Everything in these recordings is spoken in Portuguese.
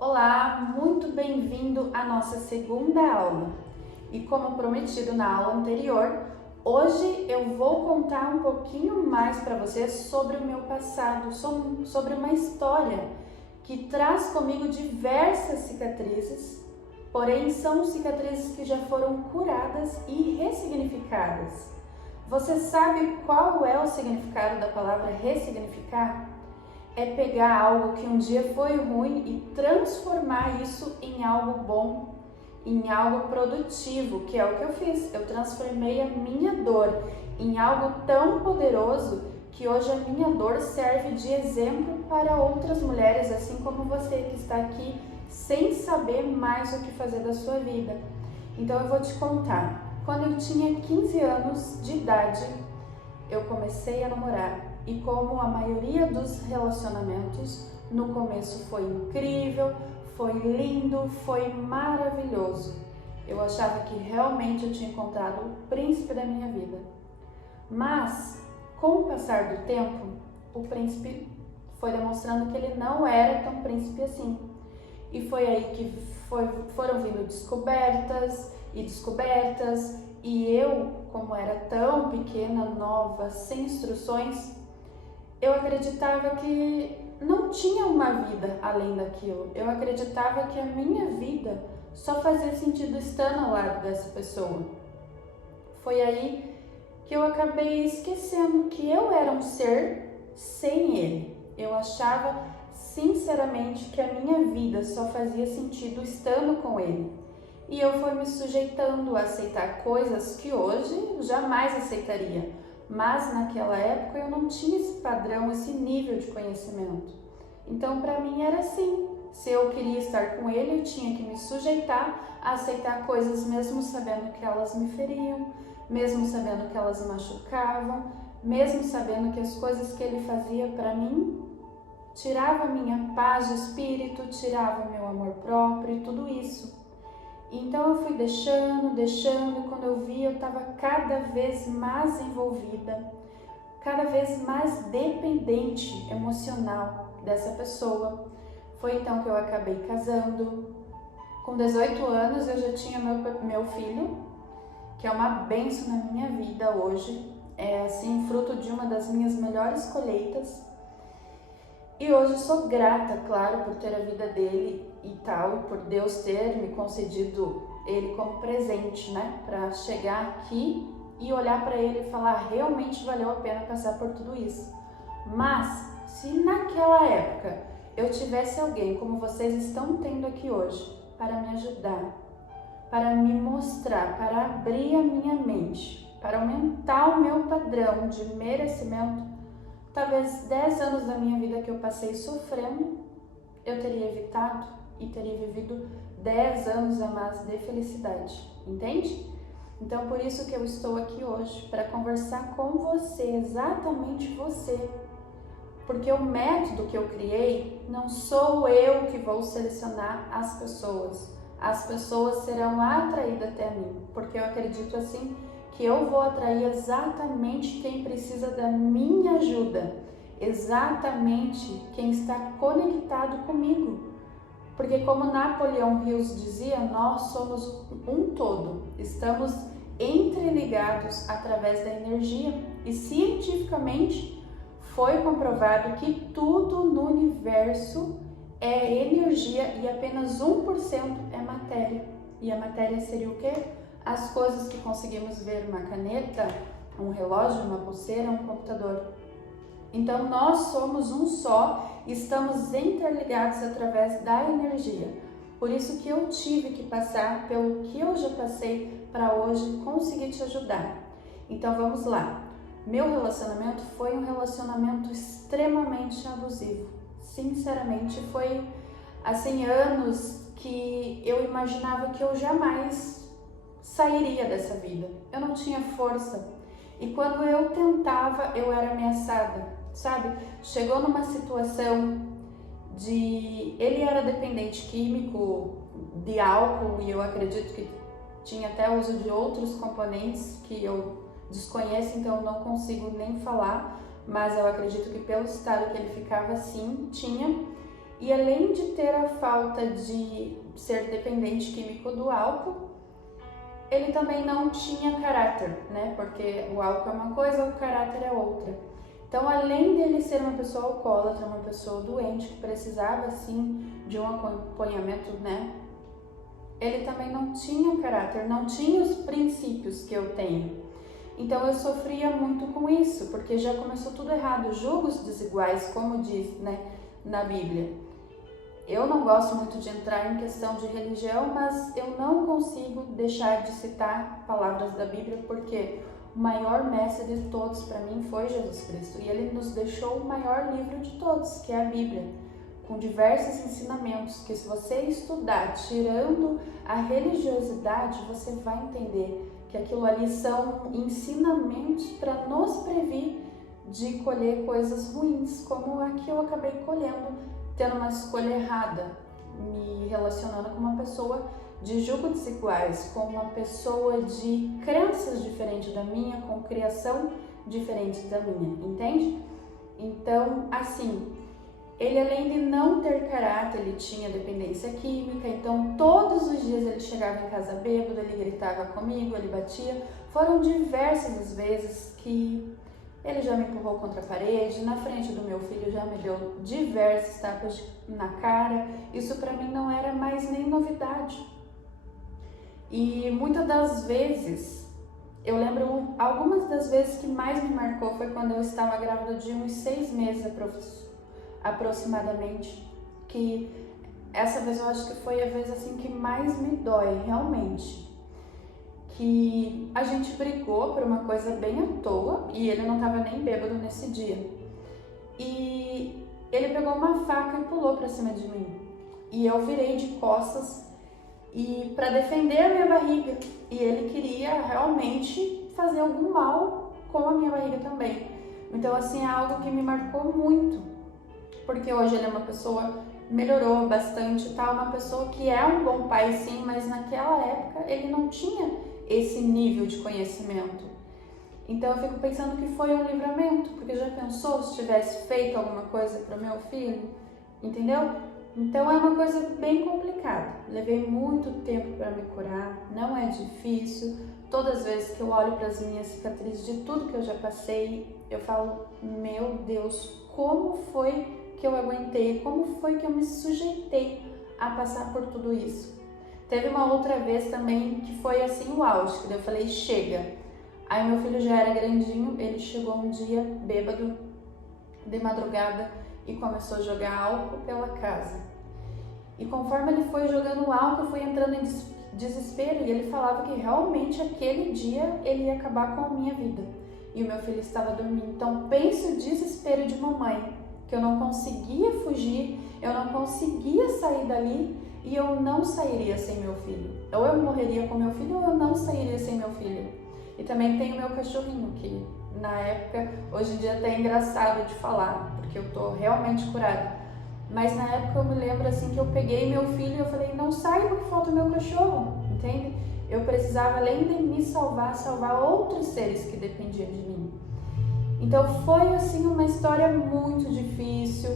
Olá, muito bem-vindo à nossa segunda aula. E como prometido na aula anterior, hoje eu vou contar um pouquinho mais para vocês sobre o meu passado, sobre uma história que traz comigo diversas cicatrizes, porém são cicatrizes que já foram curadas e ressignificadas. Você sabe qual é o significado da palavra ressignificar? É pegar algo que um dia foi ruim e transformar isso em algo bom, em algo produtivo, que é o que eu fiz. Eu transformei a minha dor em algo tão poderoso que hoje a minha dor serve de exemplo para outras mulheres, assim como você que está aqui sem saber mais o que fazer da sua vida. Então eu vou te contar. Quando eu tinha 15 anos de idade, eu comecei a namorar. E como a maioria dos relacionamentos, no começo foi incrível, foi lindo, foi maravilhoso. Eu achava que realmente eu tinha encontrado o príncipe da minha vida. Mas, com o passar do tempo, o príncipe foi demonstrando que ele não era tão príncipe assim. E foi aí que foram vindo descobertas e descobertas, e eu, como era tão pequena, nova, sem instruções, eu acreditava que não tinha uma vida além daquilo. Eu acreditava que a minha vida só fazia sentido estando ao lado dessa pessoa. Foi aí que eu acabei esquecendo que eu era um ser sem ele. Eu achava sinceramente que a minha vida só fazia sentido estando com ele. E eu fui me sujeitando a aceitar coisas que hoje jamais aceitaria. Mas naquela época eu não tinha esse padrão, esse nível de conhecimento. Então para mim era assim, se eu queria estar com ele, eu tinha que me sujeitar a aceitar coisas mesmo sabendo que elas me feriam, mesmo sabendo que elas machucavam, mesmo sabendo que as coisas que ele fazia para mim tirava minha paz de espírito, tirava meu amor próprio e tudo isso. Então eu fui deixando, e quando eu vi eu estava cada vez mais envolvida, cada vez mais dependente emocional dessa pessoa. Foi então que eu acabei casando. Com 18 anos eu já tinha meu filho, que é uma bênção na minha vida hoje. É assim, fruto de uma das minhas melhores colheitas. E hoje sou grata, claro, por ter a vida dele e tal, e por Deus ter me concedido ele como presente, né? Para chegar aqui e olhar para ele e falar, realmente valeu a pena passar por tudo isso. Mas, se naquela época eu tivesse alguém como vocês estão tendo aqui hoje, para me ajudar, para me mostrar, para abrir a minha mente, para aumentar o meu padrão de merecimento, talvez 10 anos da minha vida que eu passei sofrendo, eu teria evitado e teria vivido 10 anos a mais de felicidade, entende? Então por isso que eu estou aqui hoje, para conversar com você, exatamente você. Porque o método que eu criei, não sou eu que vou selecionar as pessoas serão atraídas até mim, porque eu acredito assim, que eu vou atrair exatamente quem precisa da minha ajuda, exatamente quem está conectado comigo. Porque como Napoleão Hills dizia, nós somos um todo, estamos entreligados através da energia e cientificamente foi comprovado que tudo no universo é energia e apenas 1% é matéria. E a matéria seria o quê? As coisas que conseguimos ver, uma caneta, um relógio, uma pulseira, um computador. Então nós somos um só, estamos interligados através da energia. Por isso que eu tive que passar pelo que eu já passei para hoje conseguir te ajudar. Então vamos lá. Meu relacionamento foi um relacionamento extremamente abusivo. Sinceramente, foi assim anos que eu imaginava que eu jamais sairia dessa vida. Eu não tinha força. E quando eu tentava, eu era ameaçada, sabe? Chegou numa situação de... Ele era dependente químico, de álcool, e eu acredito que tinha até uso de outros componentes que eu desconheço, então eu não consigo nem falar, mas eu acredito que pelo estado que ele ficava, sim, tinha. E além de ter a falta de ser dependente químico do álcool, ele também não tinha caráter, né? Porque o álcool é uma coisa, o caráter é outra. Então, além dele ser uma pessoa alcoólatra, uma pessoa doente, que precisava, assim, de um acompanhamento, né? Ele também não tinha caráter, não tinha os princípios que eu tenho. Então, eu sofria muito com isso, porque já começou tudo errado, julgos desiguais, como diz, né, na Bíblia. Eu não gosto muito de entrar em questão de religião, mas eu não consigo deixar de citar palavras da Bíblia, porque o maior mestre de todos para mim foi Jesus Cristo. E ele nos deixou o maior livro de todos, que é a Bíblia, com diversos ensinamentos, que se você estudar tirando a religiosidade, você vai entender que aquilo ali são ensinamentos para nos prevenir de colher coisas ruins, como a que eu acabei colhendo, tendo uma escolha errada, me relacionando com uma pessoa de julgo desiguais, com uma pessoa de crenças diferentes da minha, com criação diferente da minha, entende? Então, assim, ele além de não ter caráter, ele tinha dependência química, então todos os dias ele chegava em casa bêbado, ele gritava comigo, ele batia. Foram diversas as vezes que ele já me empurrou contra a parede, na frente do meu filho já me deu diversos tapas na cara. Isso para mim não era mais nem novidade. E muitas das vezes, eu lembro algumas das vezes que mais me marcou foi quando eu estava grávida de uns 6 meses aproximadamente, que essa vez eu acho que foi a vez assim que mais me dói realmente. Que a gente brigou por uma coisa bem à toa e ele não estava nem bêbado nesse dia. E ele pegou uma faca e pulou para cima de mim. E eu virei de costas e para defender a minha barriga. E ele queria realmente fazer algum mal com a minha barriga também. Então assim, é algo que me marcou muito. Porque hoje ele é uma pessoa, melhorou bastante, tá? Uma pessoa que é um bom pai sim, mas naquela época ele não tinha esse nível de conhecimento. Então eu fico pensando que foi um livramento, porque já pensou se tivesse feito alguma coisa para o meu filho? Entendeu? Então é uma coisa bem complicada. Levei muito tempo para me curar, não é difícil. Todas as vezes que eu olho para as minhas cicatrizes de tudo que eu já passei, eu falo, meu Deus, como foi que eu aguentei, como foi que eu me sujeitei a passar por tudo isso. Teve uma outra vez também que foi assim o auge, que eu falei, chega. Aí meu filho já era grandinho, ele chegou um dia bêbado, de madrugada, e começou a jogar álcool pela casa. E conforme ele foi jogando álcool, eu fui entrando em desespero, e ele falava que realmente aquele dia ele ia acabar com a minha vida. E o meu filho estava dormindo. Então pense o desespero de mamãe, que eu não conseguia fugir, eu não conseguia sair dali, e eu não sairia sem meu filho. Ou eu morreria com meu filho, ou eu não sairia sem meu filho. E também tem o meu cachorrinho, que na época, hoje em dia até é engraçado de falar, porque eu tô realmente curada. Mas na época eu me lembro assim que eu peguei meu filho e eu falei, não sai porque falta o meu cachorro, entende? Eu precisava, além de me salvar, salvar outros seres que dependiam de mim. Então foi assim uma história muito difícil.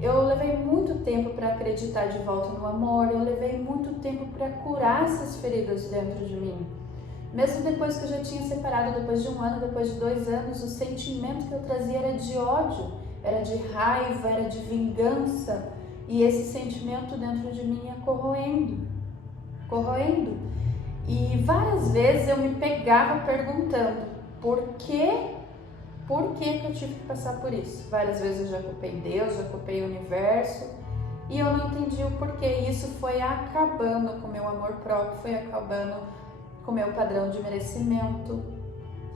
Eu levei muito tempo para acreditar de volta no amor, eu levei muito tempo para curar essas feridas dentro de mim. Mesmo depois que eu já tinha separado, depois de 1 ano, depois de 2 anos, o sentimento que eu trazia era de ódio, era de raiva, era de vingança. E esse sentimento dentro de mim ia corroendo. E várias vezes eu me pegava perguntando, por que eu tive que passar por isso? Várias vezes eu já culpei Deus, já culpei o universo, e eu não entendi o porquê. Isso foi acabando com o meu amor próprio, foi acabando com o meu padrão de merecimento,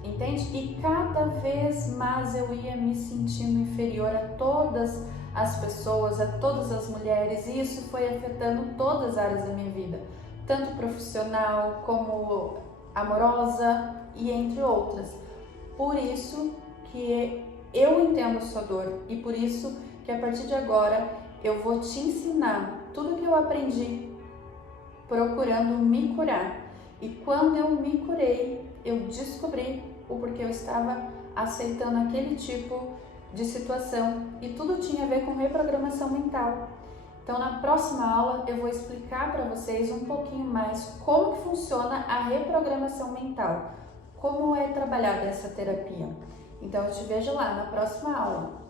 entende? E cada vez mais eu ia me sentindo inferior a todas as pessoas, a todas as mulheres, e isso foi afetando todas as áreas da minha vida, tanto profissional como amorosa e entre outras. Por isso que eu entendo a sua dor e por isso que a partir de agora eu vou te ensinar tudo que eu aprendi procurando me curar. E quando eu me curei, eu descobri o porquê eu estava aceitando aquele tipo de situação, e tudo tinha a ver com reprogramação mental. Então, na próxima aula eu vou explicar para vocês um pouquinho mais como que funciona a reprogramação mental, como é trabalhada essa terapia. Então, eu te vejo lá na próxima aula.